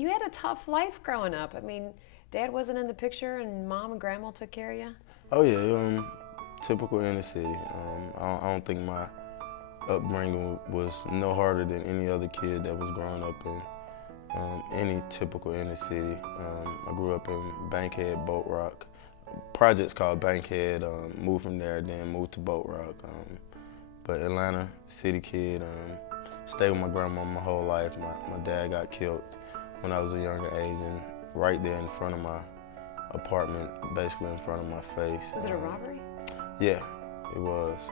you had a tough life growing up. I mean, Dad wasn't in the picture, and Mom and Grandma took care of you. Oh yeah, typical inner city. I don't think my upbringing was no harder than any other kid that was growing up in any typical inner city. I grew up in Bankhead, Boat Rock. Projects called Bankhead. Moved from there, then moved to Boat Rock. But Atlanta, city kid. Stayed with my grandma my whole life. My dad got killed when I was a younger age, and right there in front of my apartment, basically in front of my face. Was it a robbery? Yeah, it was.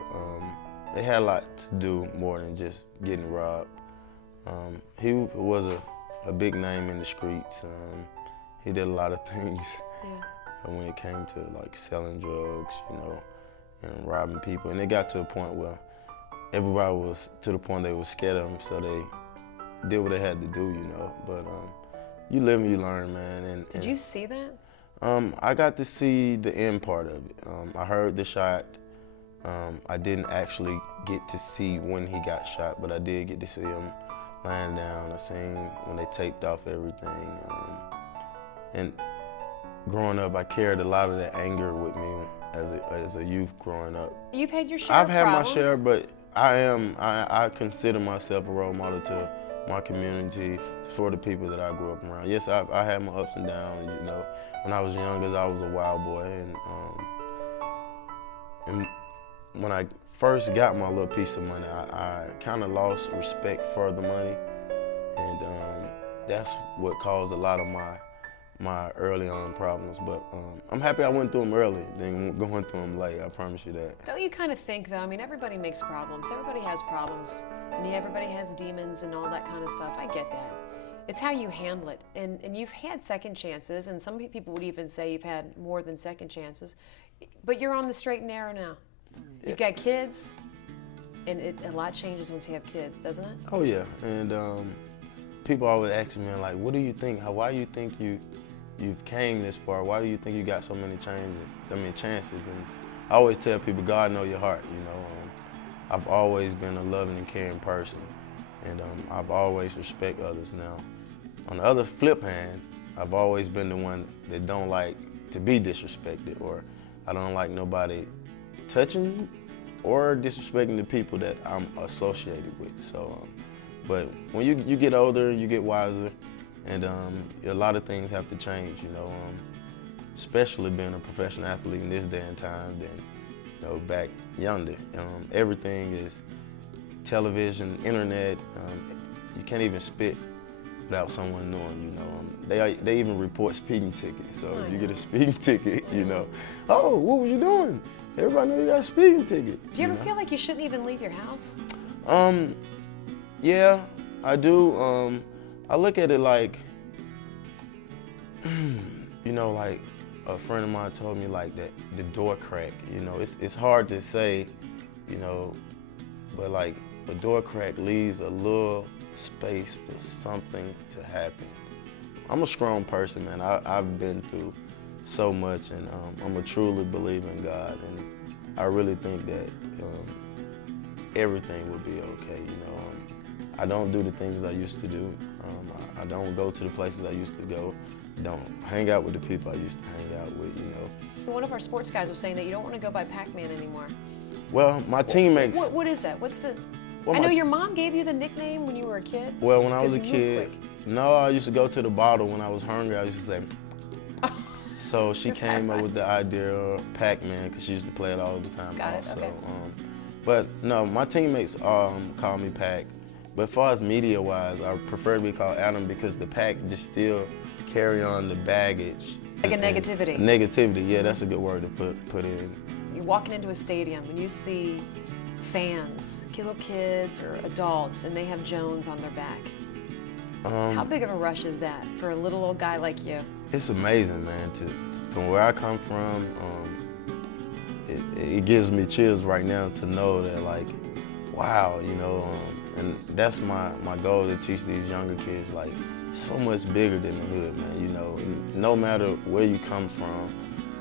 It had a lot to do more than just getting robbed. He was a big name in the streets. He did a lot of things when it came to like selling drugs, you know, and robbing people. And it got to a point where everybody was to the point they were scared of him, so they did what they had to do, you know. But you live and you learn, man. Did you see that? I got to see the end part of it. I heard the shot. I didn't actually get to see when he got shot, but I did get to see him lying down. I seen when they taped off everything. And growing up, I carried a lot of that anger with me as a youth growing up. You've had your share I've of had problems. my share, but I consider myself a role model to my community, for the people that I grew up around. Yes, I had my ups and downs, you know. When I was younger, I was a wild boy, and when I first got my little piece of money, I kind of lost respect for the money, and that's what caused a lot of my early on problems. But I'm happy I went through them early than going through them late, I promise you that. Don't you kind of think, though, I mean, everybody makes problems. Everybody has problems, and everybody has demons and all that kind of stuff. I get that. It's how you handle it. And you've had second chances, and some people would even say you've had more than second chances, but you're on the straight and narrow now. You've got kids, and a lot changes once you have kids, doesn't it? Oh yeah, and people always ask me, like, what do you think, why do you think you've came this far? Why do you think you got so many chances? And I always tell people, God knows your heart, you know. I've always been a loving and caring person, and I've always respect others. Now, on the other flip hand, I've always been the one that don't like to be disrespected, or I don't like nobody touching or disrespecting the people that I'm associated with. So, but when you get older, you get wiser, and a lot of things have to change, you know, especially being a professional athlete in this day and time than, you know, back yonder. Everything is television, internet. You can't even spit without someone knowing, you know. They even report speeding tickets. So if you get a speeding ticket, you know, oh, what was you doing? Everybody knows you got a speeding ticket. Do you ever feel like you shouldn't even leave your house? Yeah, I do. I look at it like, you know, like a friend of mine told me, like, that the door crack, you know, it's hard to say, you know, but like a door crack leaves a little space for something to happen. I'm a strong person, man. I've been through so much, and I'm a truly believer in God, and I really think that everything will be okay, you know. I don't do the things I used to do. I don't go to the places I used to go. Don't hang out with the people I used to hang out with, you know. One of our sports guys was saying that you don't want to go by Pac-Man anymore. Well, my teammates... What is that? What's the... Well, I know your mom gave you the nickname when you were a kid. Well, when I was a kid, no, I used to go to the bottle when I was hungry. I used to say, so she came up with the idea of Pac-Man because she used to play it all the time. Got also. it, okay. But no, my teammates call me Pac. But as far as media-wise, I prefer to be called Adam because the Pac just still carry on the baggage. Like a negativity. Negativity, yeah, that's a good word to put in. You're walking into a stadium and you see fans, little kids or adults, and they have Jones on their back. How big of a rush is that for a little old guy like you? It's amazing, man. From where I come from, it gives me chills right now to know that, like, wow, you know, and that's my goal, to teach these younger kids, like, so much bigger than the hood, man, you know. No matter where you come from,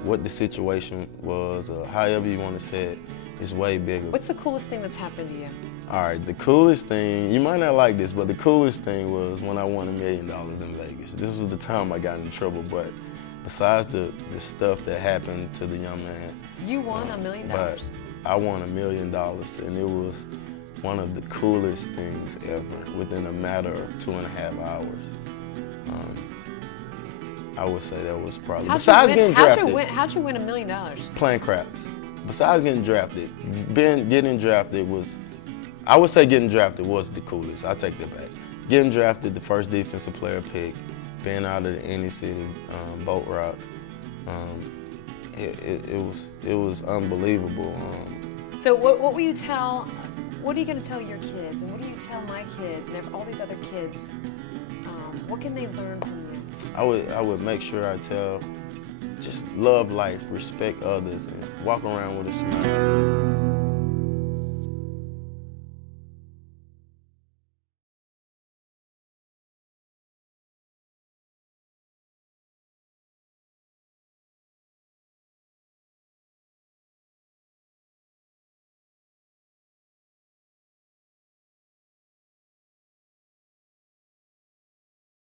what the situation was, or however you want to say it, It's way bigger. What's the coolest thing that's happened to you? All right, the coolest thing, you might not like this, but the coolest thing was when I won $1 million in Vegas. This was the time I got in trouble, but besides the stuff that happened to the young man. You won $1 million? But I won $1 million, and it was one of the coolest things ever within a matter of 2.5 hours. I would say that was probably, besides getting drafted. How'd you win $1 million? Playing craps. Besides getting drafted, getting drafted was, I would say getting drafted was the coolest. I'll take that back. Getting drafted, the first defensive player pick, being out of the Indy City boat route, it was unbelievable. So what will you tell, what are you going to tell your kids, and what do you tell my kids and all these other kids? What can they learn from you? I would make sure I tell, just love life, respect others, and walk around with a smile.